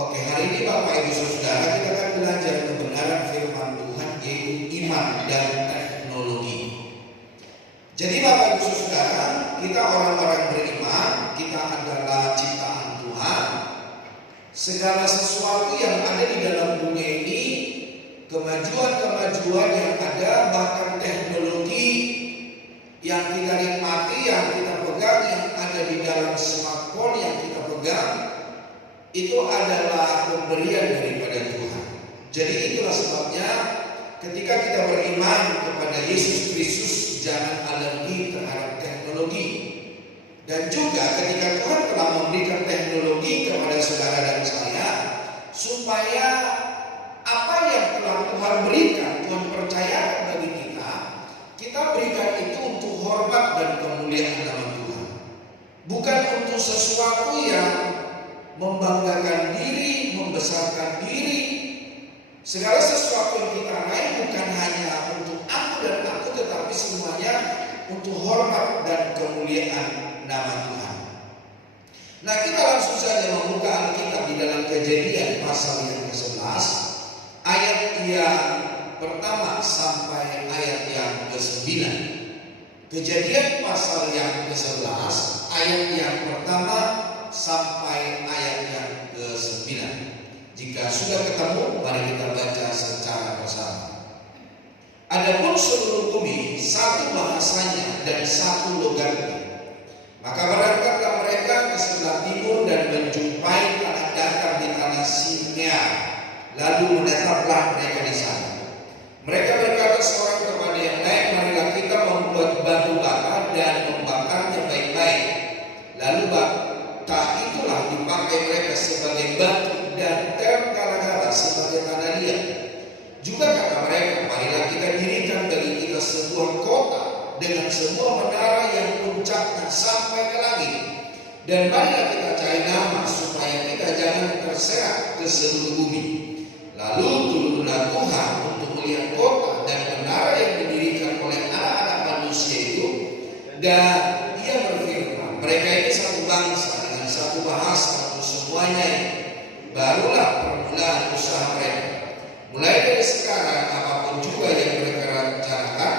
Oke, hari ini Bapak Ibu Saudara kita akan belajar kebenaran firman Tuhan, yaitu iman dan teknologi. Jadi Bapak Ibu Saudara, kita orang-orang beriman, kita adalah ciptaan Tuhan. Segala sesuatu yang ada di dalam dunia ini, kemajuan-kemajuan yang ada, bahkan teknologi yang kita nikmati, yang kita pegang, yang ada di dalam smartphone yang kita pegang, itu adalah pemberian daripada Tuhan. Jadi itulah sebabnya ketika kita beriman kepada Yesus Kristus, jangan alergi terhadap teknologi. Dan juga ketika Tuhan telah memberikan teknologi kepada saudara dan saya, supaya apa yang telah Tuhan berikan, Tuhan percayakan bagi kita berikan itu untuk hormat dan kemuliaan nama Tuhan. Bukan untuk sesuatu yang membanggakan diri, membesarkan diri. Segala sesuatu yang kita raih bukan hanya untuk aku dan aku, tetapi semuanya untuk hormat dan kemuliaan nama Tuhan. Nah, kita langsung saja membuka Alkitab di dalam Kejadian pasal yang ke-11 ayat yang pertama sampai ayat yang ke-9. Kejadian pasal yang ke-11 ayat yang pertama sampai ayat yang ke-9. Jika sudah ketemu, mari kita baca secara bersama. Adapun seluruh bumi satu bahasanya dan satu logatnya. Maka berangkatlah mereka ke sebelah timur dan menjumpai tanah datar di tanah Sinear. Lalu menetaplah mereka di sana. Mereka berkata seorang kepada yang lain, marilah kita membuat batu bara dan membakarnya baik-baik. Lalu bata itulah dipakai mereka sebagai batu dan tergala-gala sebagai tanah liat. Juga kata mereka, marilah kita dirikan bagi kita sebuah kota dengan sebuah menara yang puncaknya sampai ke langit. Dan marilah kita cari nama supaya kita jangan terserak ke seluruh bumi. Lalu turunlah Tuhan untuk melihat kota dan menara yang didirikan oleh anak-anak manusia itu. Dan ia berfirman, mereka ini satu bangsa dengan satu bahasa untuk semuanya ini. Barulah permulaan usaha mereka. Mulai dari sekarang apapun juga yang mereka rencanakan,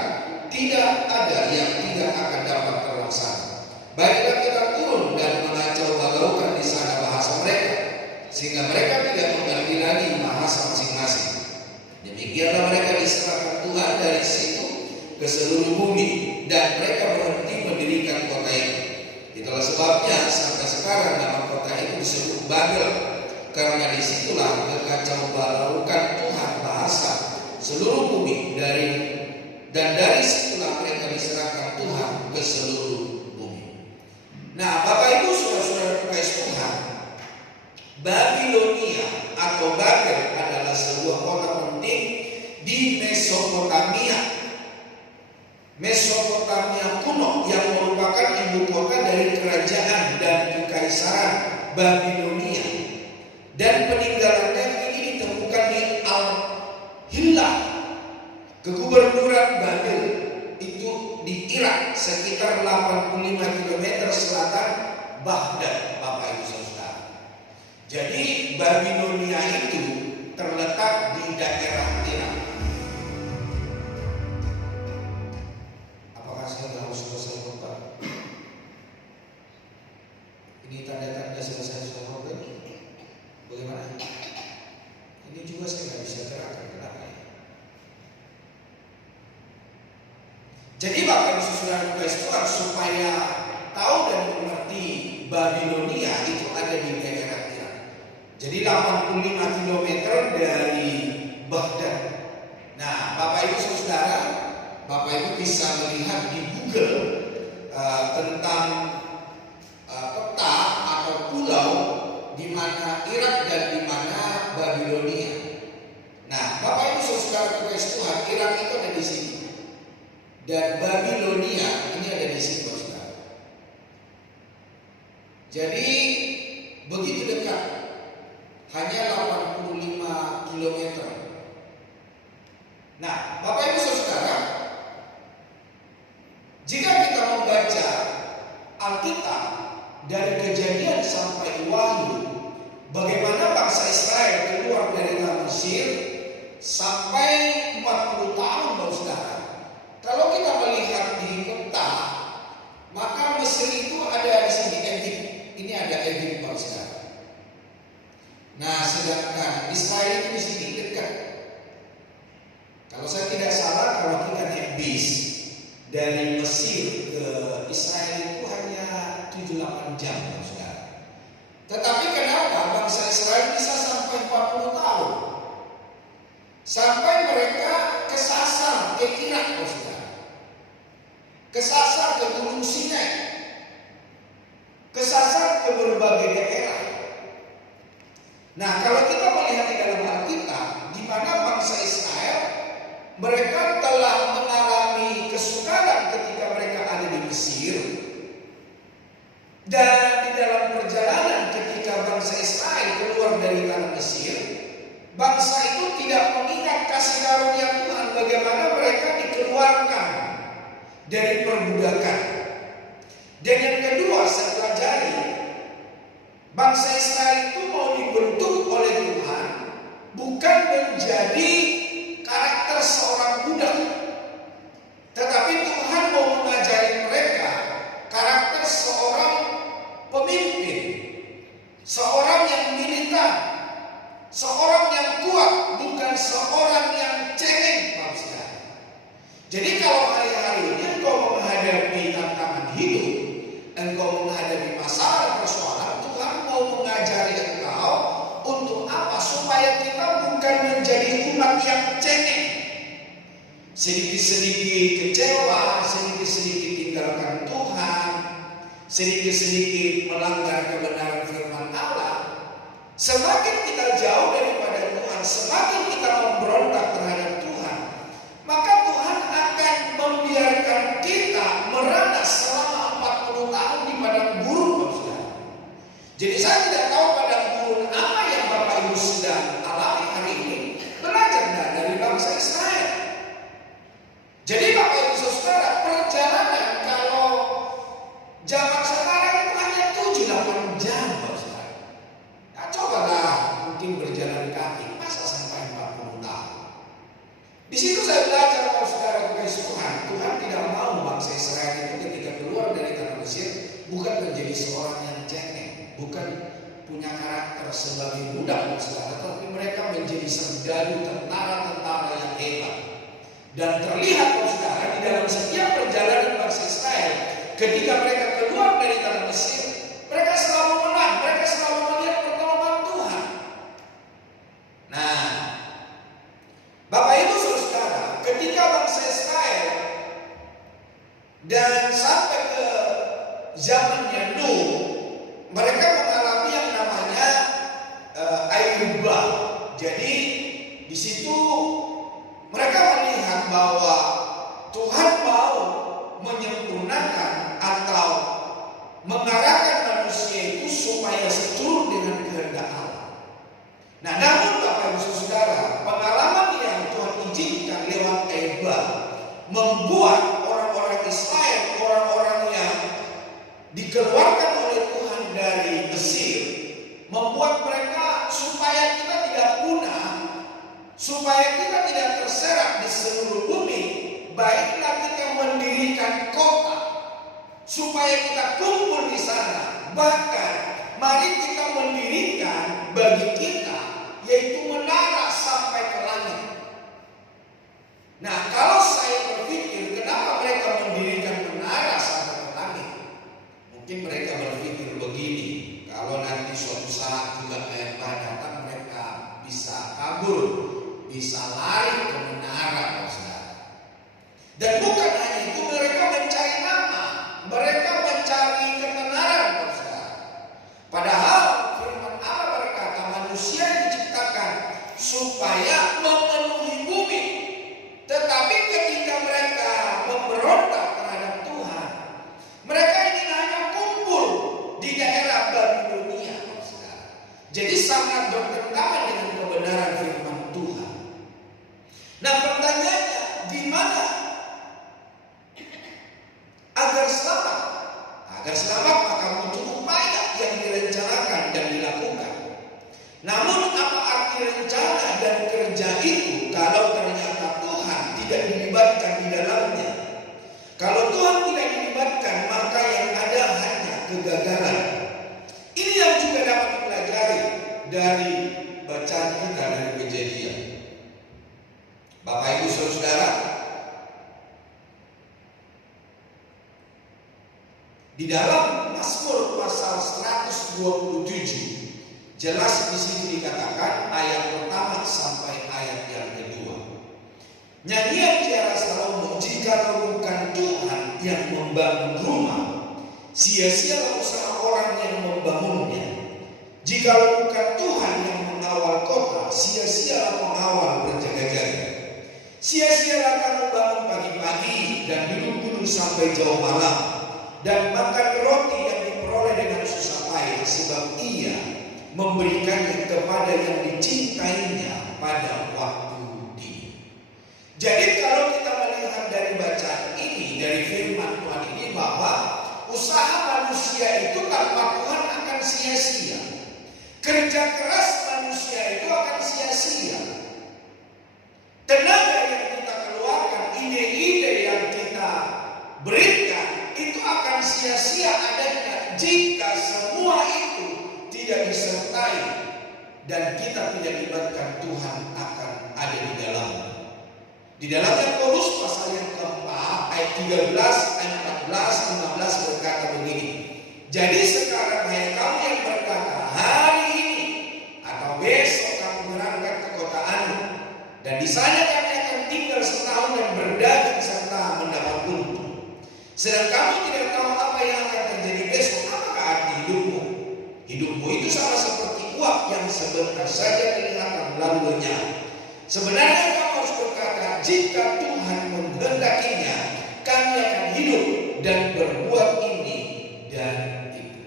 tidak ada yang tidak akan dapat terlaksana. Baiklah kita turun dan mengacau balaukan di sana bahasa mereka, sehingga mereka tidak mengerti lagi bahasa masing-masing. Demikianlah mereka diserahkan Tuhan dari situ ke seluruh bumi, dan mereka berhenti mendirikan kota itu. Itulah sebabnya sampai sekarang nama kota itu disebut Babel, karena disitulah kekacau balaukan Tuhan bahasa seluruh bumi dan dari situlah mereka diserahkan Tuhan ke seluruh bumi. Nah, Bapak Ibu saudara-saudara kekasih Tuhan, Babilonia atau Babel adalah sebuah kota penting di Mesopotamia. Mesopotamia kuno yang merupakan ibu kota dari kerajaan dan kekaisaran Babilonia. Dan peninggalannya ini ditemukan di Al-Hillah, kegubernuran Babel itu di Irak, sekitar 85 km selatan Baghdad, Bapak Ibu Saudara. Jadi Babilonia itu terletak di daerah Irak. Apakah saya harus selesai khotbah? Ini tanda-tanda selesai khotbah. Bagaimana? Ini juga saya nggak bisa gerakkan, kenapa ya? Jadi Bapak Ibu Saudara kekasih Tuhan, supaya tahu dan mengerti Babilonia itu ada di daerah Irak. Jadi 85 km dari Baghdad. Nah, Bapak Ibu Saudara, Bapak Ibu bisa melihat di Google tentang peta atau pulau di mana Irak dan di mana Babilonia. Nah, Bapak Ibu Saudara kekasih Tuhan, Irak itu ada di sini. Dan Babilonia ini ada di sini, Saudara. Jadi begitu dekat, hanya 85 km. Nah, Bapak Ibu Saudara, jika kita membaca Alkitab dari Kejadian sampai Wahyu, bagaimana bangsa sampai 40 tahun, saudara. Kalau kita melihat di peta, maka Mesir itu ada di sini, Egypt. Ini ada Egypt, saudara. Nah, sedangkan Israel itu di sini dekat. Kalau saya tidak salah, kalau kita naik bis dari Mesir ke Israel itu hanya 7-8 jam, saudara. Tetapi kenapa bangsa Israel bisa sampai 40 tahun? Sampai mereka kesasar ke Irak, saudara. Kesasar ke Gunung Sinai. Kesasar ke berbagai daerah. Nah, kalau kita melihat di dalam Alkitab, di mana bangsa Israel, mereka telah mengalami kesukaran ketika mereka ada di Mesir, dan di dalam perjalanan ketika bangsa Israel keluar dari tanah Mesir, bangsa itu tidak mengingat kasih karunia Tuhan, bagaimana mereka dikeluarkan dari perbudakan. Dan yang kedua, saya pelajari, bangsa Israel itu mau dibentuk oleh Tuhan bukan menjadi karakter seorang budak, tetapi Tuhan mau mengajari mereka karakter seorang pemimpin, seorang yang militan, seorang yang kuat, bukan seorang yang cengeng, bangsa. Jadi kalau hari-hari ini engkau menghadapi tantangan hidup, engkau menghadapi masalah persoalan, Tuhan mau mengajari engkau untuk apa? Supaya kita bukan menjadi umat yang cengeng, sedikit-sedikit kecewa, sedikit-sedikit tinggalkan Tuhan, sedikit-sedikit melanggar kebenaran firman Allah. Semakin kita jauh daripada Tuhan, semakin kita memberontak terhadap Tuhan, maka Tuhan akan membiarkan kita merana selama 40 tahun di padang gurun, saudara. Jadi saya tidak tahu padang gurun apa yang Bapak Ibu sedang alami hari ini. Belajar dari bangsa Israel. Jadi Bapak Ibu saudara, perjalanan kalau zaman sekarang itu hanya 7-8 jam, saudara. Nah, cobalah mungkin berjalan kaki, masa sampai 40 tahun. Di situ saya belajar, saudara, kasih Tuhan. Tuhan tidak mau bangsa Israel itu ketika keluar dari tanah Mesir bukan menjadi seorang yang cengeng, bukan punya karakter sebagai budak, saudara, tetapi mereka menjadi serdadu tentara-tentara yang hebat. Dan terlihat, saudara, di dalam setiap perjalanan bangsa Israel ketika mereka keluar dari tanah Mesir, mereka selalu menang, mereka selalu melihat pertolongan Tuhan. Nah, Bapak Ibu saudara, ketika bangsa Israel dan sampai ke zamannya Nuh, mereka mengalami yang namanya Airubah. Jadi di situ mereka melihat bahwa Tuhan mau menyempurnakan atau mengarahkan manusia itu supaya seturut dengan kehendak Allah. Nah, namun Bapak Ibu saudara, pengalaman yang Tuhan izinkan lewat Airubah membuat orang-orang Israel, orang-orang yang dikeluarkan oleh Tuhan dari Mesir, membuat mereka supaya kita tidak punah, supaya kita tidak terserak di seluruh bumi. Baiklah kita mendirikan kota supaya kita kumpul di sana. Bahkan mari kita mendirikan bagi kita, yaitu menara sampai ke langit. Nah, kalau saya berpikir kenapa mereka mendirikan menara sampai ke langit, mungkin mereka berpikir begini, kalau nanti suatu saat juga air bah datang, mereka bisa kabur, bisa lari ke menara, saudara. Dan bukan hanya itu, mereka mencari nama, mereka mencari ketenaran, saudara. Padahal firman Allah berkata manusia diciptakan supaya memenuhi bumi. Tetapi ketika mereka memberontak terhadap Tuhan, mereka ingin hanya kumpul di daerah Babilonia, saudara. Jadi sangat bertentangan dengan kebenaran firman Tuhan. Nah, pertanyaannya, di mana agar selamat? Agar selamat maka butuh upaya yang direncanakan dan dilakukan. Namun apa arti rencana dan kerja itu dari bacaan kita dari Kejadian. Bapak Ibu Saudara, di dalam Mazmur pasal 127 jelas di sini dikatakan ayat pertama sampai ayat yang kedua. Nyanyian Tiara Salomo, jika bukan Tuhan yang membangun rumah, sia-sialah usaha orang yang membangunnya. Jika bukan Tuhan yang mengawal kota, sia-sialah pengawal berjaga-jaga. Sia-sialah kamu bangun pagi-pagi dan duduk-duduk sampai jauh malam, dan makan roti yang diperoleh dengan susah payah, sebab ia memberikannya kepada yang dicintainya pada waktu dini. Jadi kalau kita melihat dari bacaan ini, dari firman Tuhan ini, bahwa usaha manusia itu tanpa Tuhan akan sia-sia. Kerja keras manusia itu akan sia-sia. Tenaga yang kita keluarkan, ide-ide yang kita berikan, itu akan sia-sia adanya jika semua itu tidak disertai dan kita tidak libatkan Tuhan akan ada di dalamnya. Di dalamnya Paulus pasal yang keempat ayat 13, ayat 14, 15 berkata begini. Jadi sekarang hai kamu yang berkata hari ini atau besok kamu berangkat ke kota Anu, dan di sana kami akan tinggal setahun dan berdagang serta mendapat untung. Sedang kamu tidak tahu apa yang akan terjadi besok. Apakah arti hidupmu? Hidupmu itu sama seperti uap yang sebentar saja kelihatan lalu lenyap. Sebenarnya kamu harus berkata, jika Tuhan menghendakinya, kami akan hidup dan berbuat ini dan itu.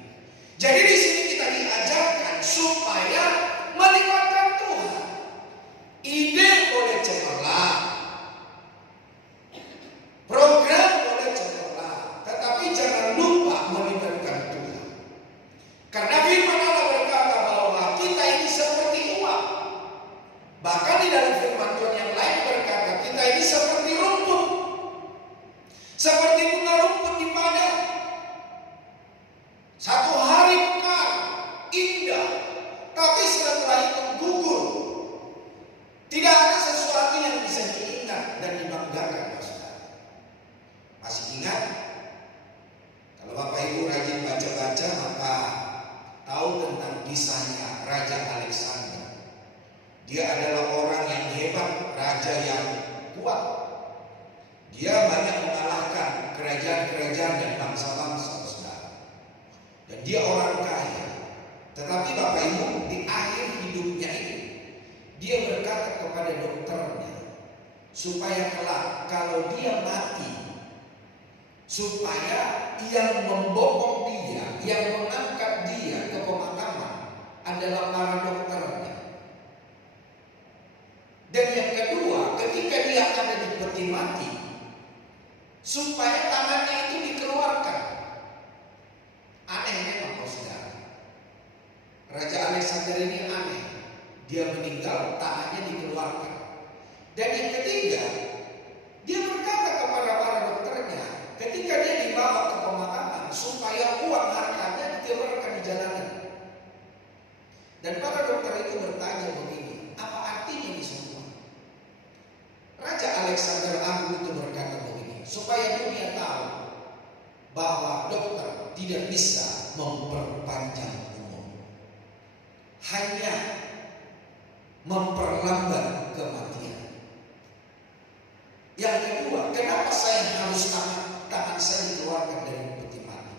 Jadi di sini kita diajarkan supaya melibatkan Tuhan. Ide boleh cemerlang, program boleh cemerlang, tetapi jangan lupa melibatkan Tuhan. Karena firman Allah berkata bahwa kita ini seperti uap. Bahkan di dalam firman Tuhan yang lain berkata kita ini seperti rumput, seperti bunga rumput di padang. Satu hari mekar, indah, tapi setelah itu gugur. Tidak ada sesuatu yang bisa diingat dan dibanggakan. Masih ingat? Kalau Bapak Ibu rajin baca-baca, maka tahu tentang kisahnya Raja Alexander. Dia adalah orang yang hebat, raja yang kuat. Dia banyak mengalahkan kerajaan-kerajaan dan bangsa-bangsa, saudara. Dan dia orang kaya. Tetapi Bapak Ibu, di akhir hidupnya ini, dia berkata kepada dokternya, supaya kelak kalau dia mati, supaya yang membopong dia, yang mengangkat dia ke pemakaman adalah para dokternya. Dan yang kedua, ketika dia ada di peti mati, supaya tangannya itu dikeluarkan. Aneh memang, saudara. Raja Alexander ini aneh. Dia meninggal, tangannya dikeluarkan. Dan yang ketiga, dia berkata kepada para dokternya, ketika dia dibawa ke pemakaman, supaya uang hartanya dikeluarkan di jalanan. Dan para dokter itu bertanya begini, apa artinya ini semua? Raja Alexander Agung itu berkata begini, supaya dunia tahu bahwa dokter tidak bisa memperpanjang umur, hanya memperlambat kematian. Yang kedua, kenapa saya harus tangan saya dikeluarkan dari peti mati?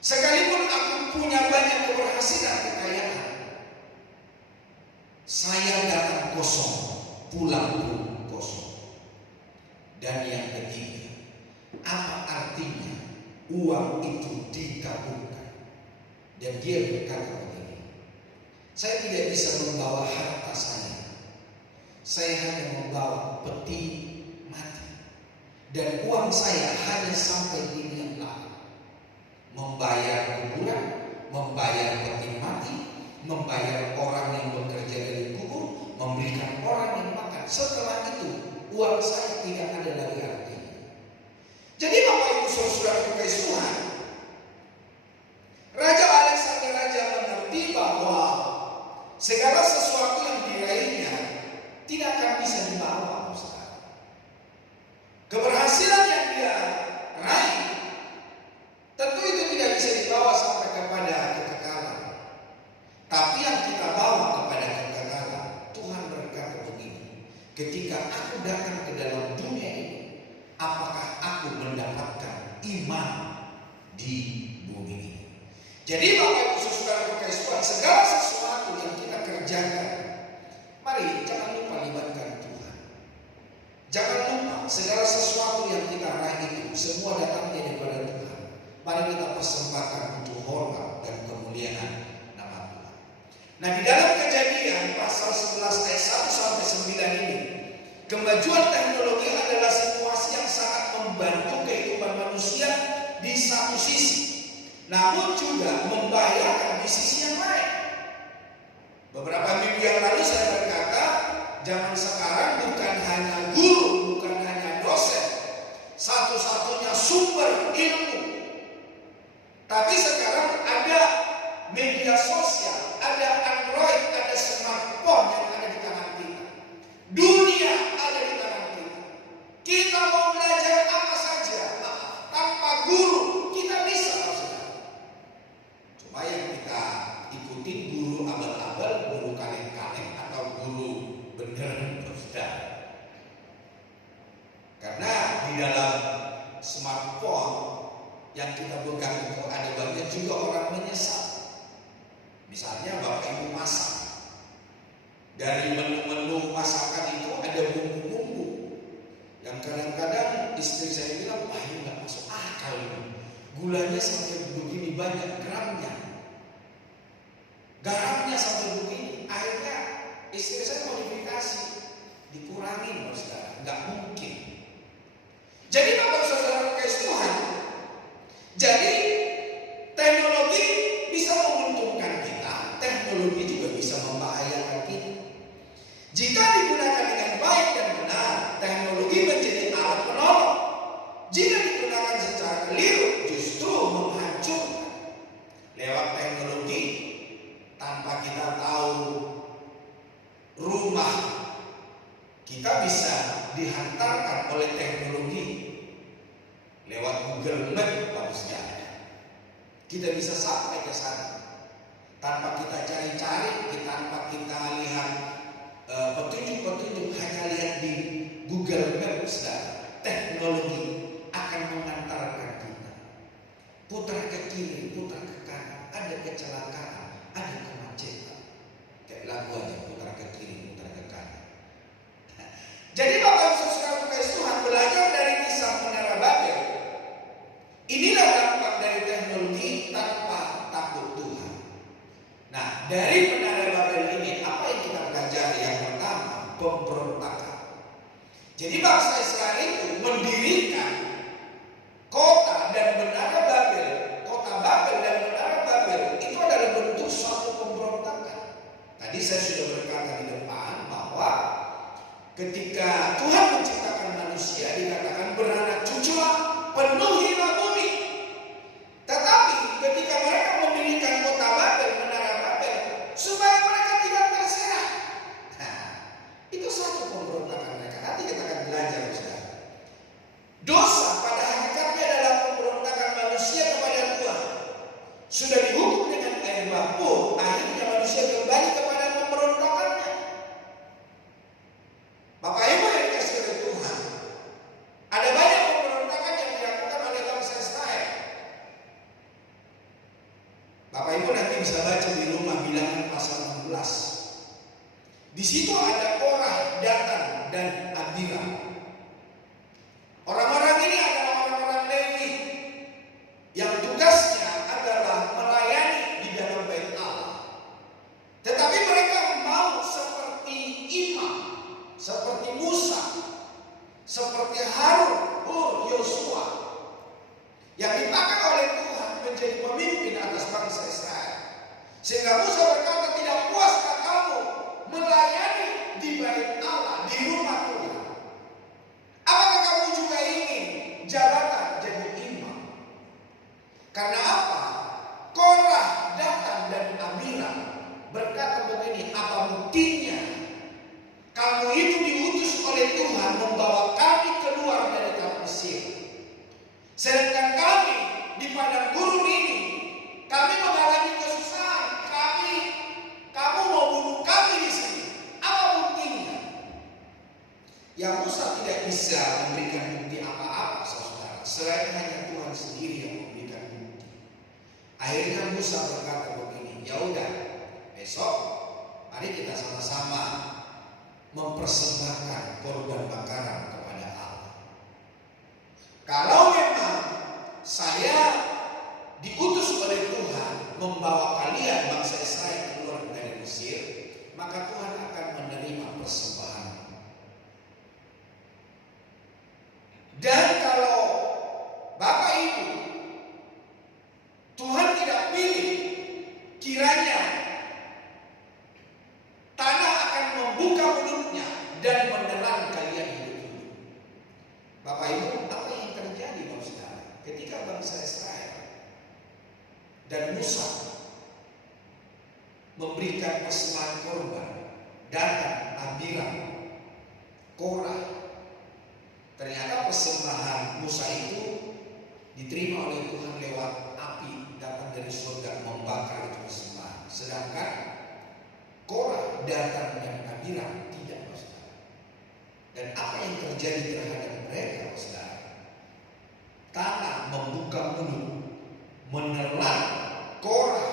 Sekalipun aku punya banyak keberhasilan, kekayaan, saya datang kosong, pulang pun kosong. Dan yang ketiga, apa artinya uang itu ditabungkan? Dan dia berkata begini, saya tidak bisa membawa harta saya hanya membawa peti mati. Dan uang saya hanya sampai di dunia lain, membayar kuburan, membayar peti mati, membayar orang yang bekerja dari kubur, memberikan orang yang makan. Setelah itu uang saya tidak ada lagi artinya. Jadi Bapak Ibu Saudara kekasih Tuhan, Raja Alexander Raja mengerti bahwa segala sesuatu yang diraihnya tidak akan bisa dibawa, Ustaz. Keberhasilan yang dia raih tentu itu tidak bisa dibawa sampai kepada kekekalan. Tapi yang kita bawa kepada kekekalan, Tuhan berkata begini, ketika aku datang ke dalam dunia ini, apakah aku mendapatkan iman di bumi ini? Jadi Bapak Ibu Saudara terkasih Tuhan, segala sesuatu yang kita kerjakan, mari jangan lupa libatkan Tuhan. Jangan lupa segala sesuatu yang kita raih itu semua datangnya daripada Tuhan. Mari kita persembahkan untuk hormat dan kemuliaan nama Tuhan. Nah, di dalam Kejadian pasal 11 ayat 1 sampai 9 ini, kemajuan teknologi adalah situasi yang sangat membantu kehidupan manusia di satu sisi, namun juga membahayakan di sisi yang lain. Beberapa minggu yang lalu saya berkata, zaman sekarang bukan hanya guru, bukan hanya dosen, satu-satunya sumber ilmu. Tapi sekarang ada media sosial, ada Android, ada smartphone yang ada di tangan kita. Dunia ada di tangan kita. Kita mau belajar apa saja, tanpa guru kita bisa, saudara. Cuma yang kita ikutin guru abal-abal, guru kaleng-kaleng, atau guru beneran, saudara. Karena di dalam smartphone yang kita pegang itu ada banyak juga orang menyesal. Misalnya Bapak Ibu masak, dari menu-menu masakan itu ada bumbu-bumbu yang kadang-kadang istri saya bilang, wah ini gak masuk akal ini. Gulanya sampai begini banyak, garamnya sampai begini. Akhirnya istri saya modifikasi, dikurangin, saudara. Gak mungkin. Jadi Bapak Saudara kasih Tuhan, jadi teknologi bisa menguntungkan kita, teknologi juga bisa membahayakan kita. Jika digunakan dengan baik dan benar, teknologi menjadi alat penolong. Jika digunakan secara keliru, justru menghancurkan. Lewat teknologi, tanpa kita tahu rumah, kita bisa dihantarkan oleh teknologi. Lewat Google Map bagusnya ada. Kita bisa sampai ke sana tanpa kita cari-cari, tanpa kita lihat petunjuk-petunjuk, hanya lihat di Google Map. Teknologi akan mengantarkan kita putar ke kiri, putar ke kanan, ada kecelakaan, ada kemacetan. Kayak lagu aja, putar ke kiri, putar ke kanan. Jadi Bapak Ibu Saudara kasih Tuhan, belajar dari kisah Menara Babel. Inilah dampak dari teknologi tanpa takut Tuhan. Nah, dari Menara Babel ini apa yang kita pelajari? Yang pertama, pemberontakan. Jadi bangsa Israel itu mendirikan kota dan Menara Babel. Kota Babel dan Menara Babel itu adalah bentuk suatu pemberontakan. Tadi saya sudah berkata di depan bahwa ketika Tuhan menciptakan manusia, dikatakan beranak cuculah, penuhilah bumi. Tetapi ketika mereka mendirikan kota Babel, Menara Babel, supaya mereka tidak terserah. Nah, itu satu pemberontakan mereka. Nanti kita akan belajar, saudara. Dosa pada hakikatnya adalah pemberontakan manusia kepada Tuhan. Sudah dihukum dengan air baku, akhirnya manusia kembali kepada pemberontakannya. Bapak Ibu yang dikasihi oleh Tuhan, ada banyak pemberontakan yang dilakukan oleh bangsa Israel. Bapak Ibu nanti bisa baca di rumah Bilangan pasal 16. Di situ ada Korah, Datan, dan Abiram. Orang-orang ini adalah orang-orang Lewi yang tugasnya adalah melayani di dalam bait Allah. Tetapi mereka mau seperti imam, seperti Musa, seperti Harun, Yosua, yang dipakai oleh Tuhan menjadi pemimpin atas bangsa Israel. Sehingga Musa berkata, tidak puaskah kamu melayani di bait bisa memberikan bukti apa-apa, saudara, selain hanya Tuhan sendiri yang memberikan bukti. Akhirnya Musa berkata begini, ya udah, besok mari kita sama-sama mempersembahkan korban bakaran kepada Allah. Kalau memang saya diutus oleh Tuhan membawa kalian bangsa Israel keluar dari Mesir, maka Tuhan akan menerima persembahan. Dan kalau Bapak Ibu Tuhan tidak pilih, kiranya tanah akan membuka mulutnya dan menelan kalian hidup-hidup. Bapak Ibu, apa yang terjadi ketika bangsa Israel dan Musa memberikan persembahan korban, Datan, Abiram, Korah, ternyata persembahan Musa itu diterima oleh Tuhan lewat api datang dari surga membakar itu persembahan. Sedangkan Korah, Datan, dan Abiram tidak, saudara. Dan apa yang terjadi terhadap mereka, saudara? Tanah membuka mulut, menelan Korah,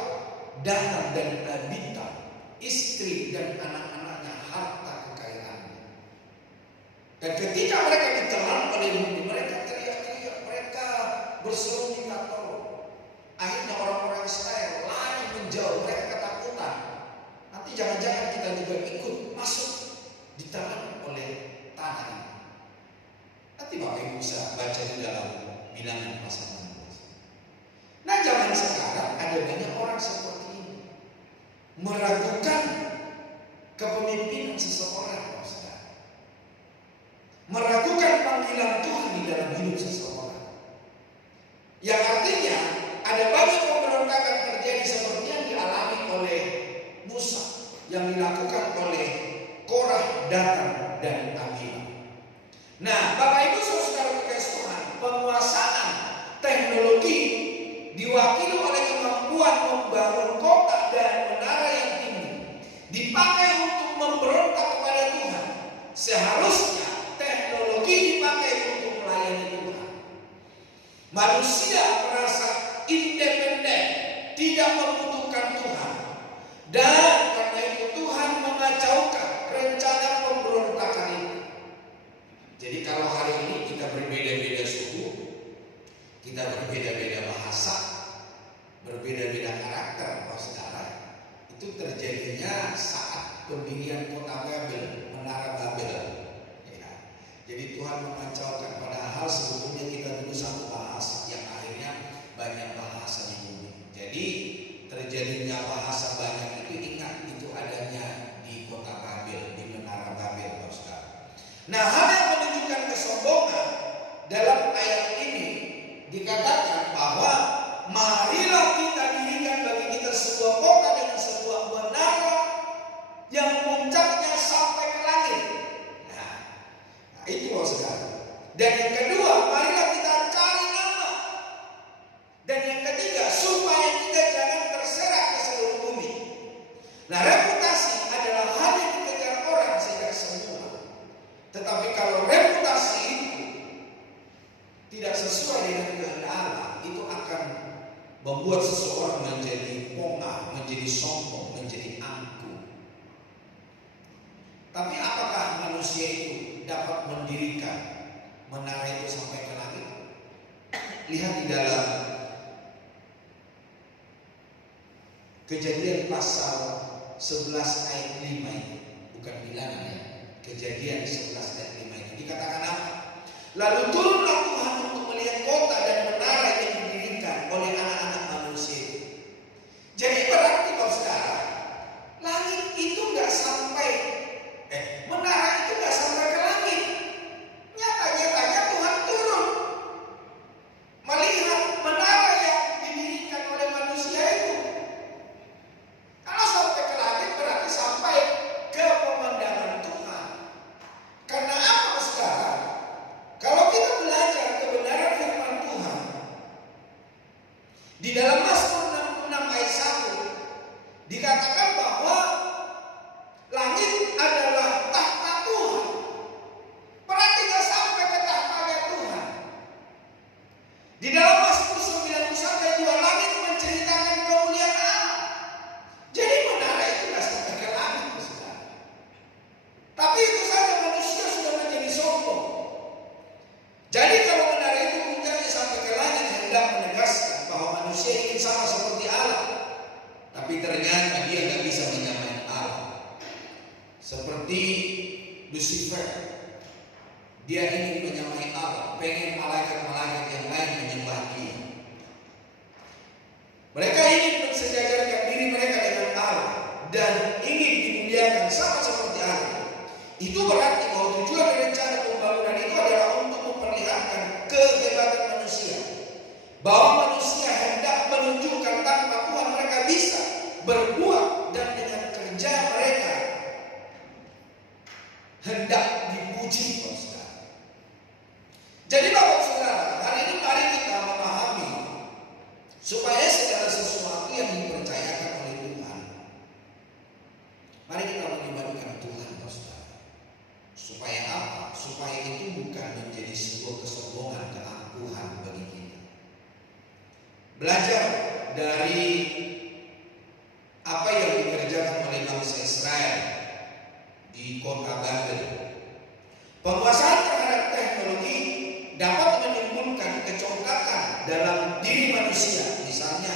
Datan, dan Abiram, istri dan anak-anaknya, harta kekayaannya. Dan ketika mereka ditelan oleh mulut, mereka teriak-teriak, mereka berseru minta tolong. Akhirnya orang-orang Israel lari menjauh, mereka ketakutan. Nanti jangan-jangan kita juga ikut masuk ditelan oleh tanah ini. Nanti Bapak Ibu bisa baca di dalam Bilangan pasal 16. Nah, zaman sekarang ada banyak orang seperti ini, meragukan kepemimpinan seseorang, saudara. Meragukan panggilan Tuhan di dalam hidup seseorang. Yang artinya ada banyak pemberontakan terjadi seperti yang dialami oleh Musa, yang dilakukan oleh Korah, Datan, dan Abiram. Nah, Bapak Ibu saudara kekasih Tuhan, penguasaan teknologi diwakili oleh kemampuan membangun kota dan menara yang tinggi, dipakai untuk memberontak kepada Tuhan. Seharusnya teknologi dipakai untuk melayani Tuhan. Manusia merasa independen, tidak membutuhkan Tuhan, dan karena itu Tuhan mengacaukan rencana pemberontakan itu. Jadi kalau hari ini kita berbeda-beda suku, kita berbeda-beda bahasa, berbeda-beda karakter, saudara, itu terjadinya saat pendirian kota Babel, menara Babel. Ya. Jadi Tuhan mengacaukan, padahal sebetulnya kita dulu satu bahasa, yang akhirnya banyak bahasa di bumi. Jadi terjadinya bahasa banyak itu, ingat, itu adanya di kota Babel, di menara Babel, saudara. Nah, hal yang menunjukkan kesombongan dalam ayat ini dikatakan bahwa marilah kita dirikan bagi kita sebuah kota dengan sebuah menara yang puncaknya sampai ke langit. Nah itu saudara. Dan yang kedua, marilah kita cari nama. Dan yang ketiga, supaya kita jangan terserak ke seluruh bumi. Nah, reputasi adalah hal yang dikejar orang sejak semula. Tetapi kalau reputasi itu tidak sesuai dengan kehendak Allah, itu akan membuat seseorang menjadi pongah, menjadi sombong, menjadi angkuh. Tapi apakah manusia itu dapat mendirikan menara itu sampai ke langit? Lihat di dalam Kejadian pasal 11 ayat 5 ini, bukan Bilangan ya. Kejadian 11 ayat 5 ini dikatakan apa? Lalu turunlah Tuhan untuk melihat kota dan menara yang didirikan oleh anak-anak manusia. Jadi berarti saudara, langit itu nggak sampai, menara itu nggak sampai ke langit. Nyata-nyatanya Tuhan turun melihat menara yang didirikan oleh manusia itu. Kalau sampai ke langit berarti sampai ke pemandangan Tuhan. Karena apa, saudara? Kalau kita belajar kebenaran firman Tuhan, seperti Lucifer. Dia ingin menyamai Allah, pengen malaikat-malaikat yang lain menyembah dia. Mereka ingin mensejajarkan diri mereka dengan Allah dan ingin dimuliakan sama seperti Allah. Itu berarti bahwa tujuan dan rencana pembangunan itu adalah untuk memperlihatkan kehebatan manusia, bahwa manusia hendak menunjukkan tanpa Tuhan mereka bisa berbuat, dan dengan kerja mereka hendak dipuji. Jadi Bapak Saudara, hari ini mari kita memahami supaya segala sesuatu yang dipercayakan oleh Tuhan, mari kita melibatkan Tuhan, Saudara. Supaya apa? Supaya itu bukan menjadi sebuah kesombongan, keangkuhan bagi kita. Belajar dari apa yang dikerjakan oleh bangsa Israel di kota Babel. Penguasaan terhadap teknologi dapat menimbulkan kecongkakan dalam diri manusia. Misalnya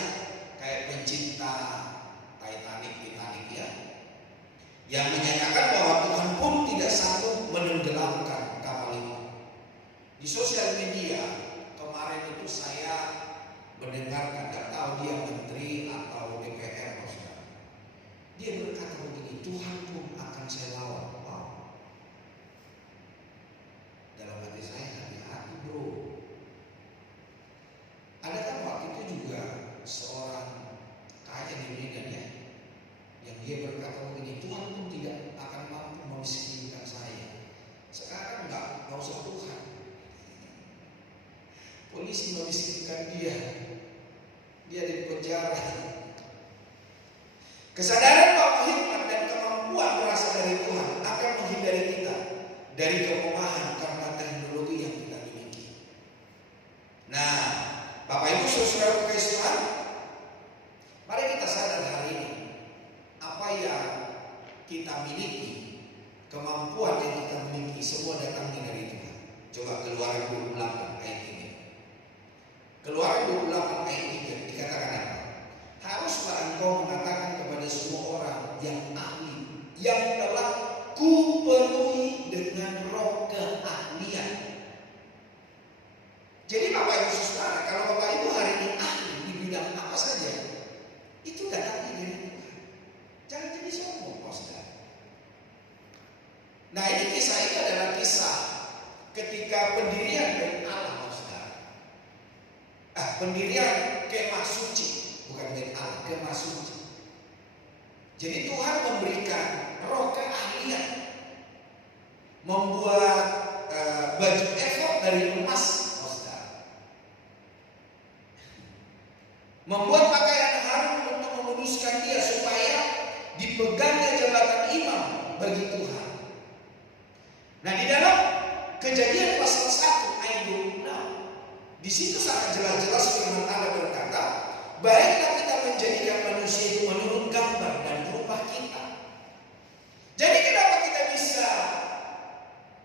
kayak pencipta Titanic ya, yang menyatakan bahwa Tuhan pun tidak sanggup menenggelamkan kapal itu. Di sosial media kemarin itu saya mendengarkan, tidak tahu dia menteri atau DPR, dia berkata begini, Tuhan pun akan saya lawan. Wow. Dalam hati saya, hati-hati bro. Ada kan waktu itu juga seorang kaya di Medan ya, yang dia berkata begini, Tuhan pun tidak akan mampu memiskinkan saya. Sekarang nggak usah Tuhan, polisi memiskinkan dia di penjara. Kesadaran bahwa hikmat dan kemampuan berasal dari Tuhan akan menghindari kita dari kelemahan karena teknologi yang kita miliki. Nah, Bapak Ibu Saudara kekasih Tuhan, mari kita sadar hari ini apa yang kita miliki, kemampuan yang kita miliki, semua datangnya dari Tuhan. Coba Keluaran 28 ayat 3. Keluaran 28 ayat 3 dikatakan apa? Haruslah engkau mengatakan kepada semua orang yang ahli, yang telah kupenuhi dengan roh keahlian. Jadi Bapak Ibu Saudara, kalau Bapak Ibu hari ini ahli di bidang apa saja, itu datangnya dari Tuhan. Jangan jadi sombong, Saudara. Nah, ini kisah itu adalah kisah ketika pendirian dari Allah, Saudara. Pendirian kemah suci, bukan dari Allah, kemah suci. Jadi Tuhan memberikan roh keahlian, membuat baju efod dari emas, Saudara. Membuat pakaian harum untuk menguduskan dia supaya dipegangnya jabatan imam bagi Tuhan. Nah, di dalam Kejadian pasal 1 ayat 26, di situ sangat jelas-jelas firman Allah berkata, baiklah kita menjadikan manusia itu menurut gambar dan rupa kita. Jadi kenapa kita bisa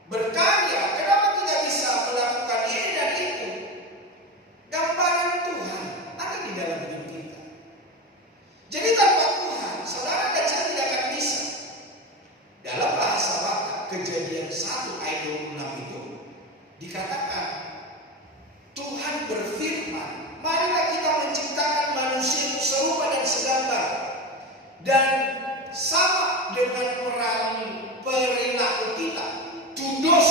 berkarya? Kenapa kita bisa melakukan ini dan itu? Gambaran Tuhan ada di dalam hidup kita. Jadi tanpa Tuhan, saudara dan saya tidak akan bisa. Dalam bahasa Batak, Kejadian 1 ayat 26 itu dikatakan, Tuhan berfirman, marilah kita menciptakan manusia serupa dan segambar dan sama dengan perilaku kita. Tudos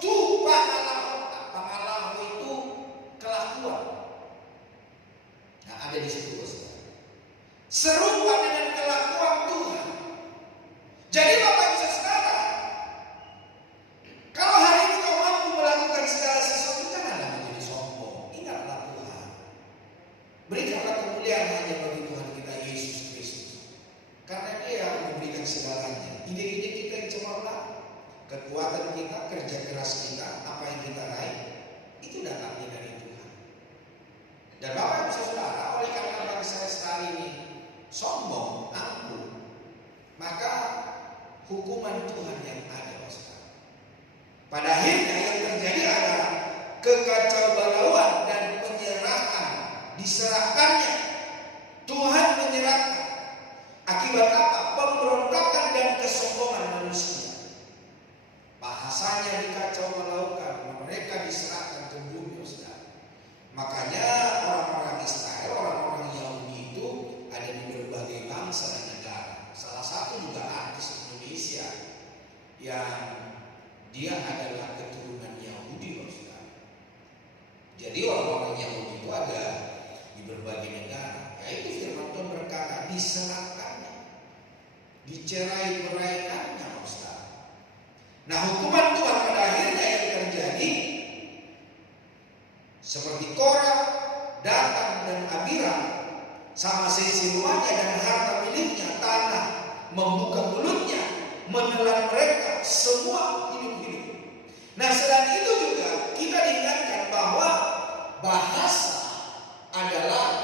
tu pangalahu itu kelakuan. Nah, ada di situ, serupa dengan kelakuan Tuhan. Jadi Bapak bisa sekarang, kalau hari ini kau mampu melakukan segala sesuatu, janganlah menjadi sombong. Ingatlah Tuhan. Berikanlah kemuliaan hanya bagi Tuhan kita Yesus Kristus, karena Dia yang memberikan segalanya. Ide-ide kita yang cemerlang, kekuatan kita, kerja keras kita, apa yang kita raih, itu datangnya dari Tuhan. Dan Bapak bisa saudara, oleh karena bangsa Israel ini sombong, angkuh, maka hukuman Tuhan yang ada. Pada akhirnya yang terjadi adalah kekacaubalauan dan penyerahan, diserahkannya. Tuhan menyerahkan. Akibat apa? Pemberontakan dan kesombongan manusia. dia adalah keturunan Yahudi, Ustaz. Jadi orang-orang Yahudi itu ada di berbagai negara. Ya itu firman Tuhan berkata, diserahkannya, dicerai-beraikannya, Ustaz. Nah, hukuman Tuhan pada akhirnya yang terjadi seperti Korah, Datan dan Abiram, sama seisi rumahnya dan harta miliknya, tanah membuka mulutnya, menelan mereka semua hidup-hidup. Nah, selain itu juga kita diingatkan bahwa bahasa adalah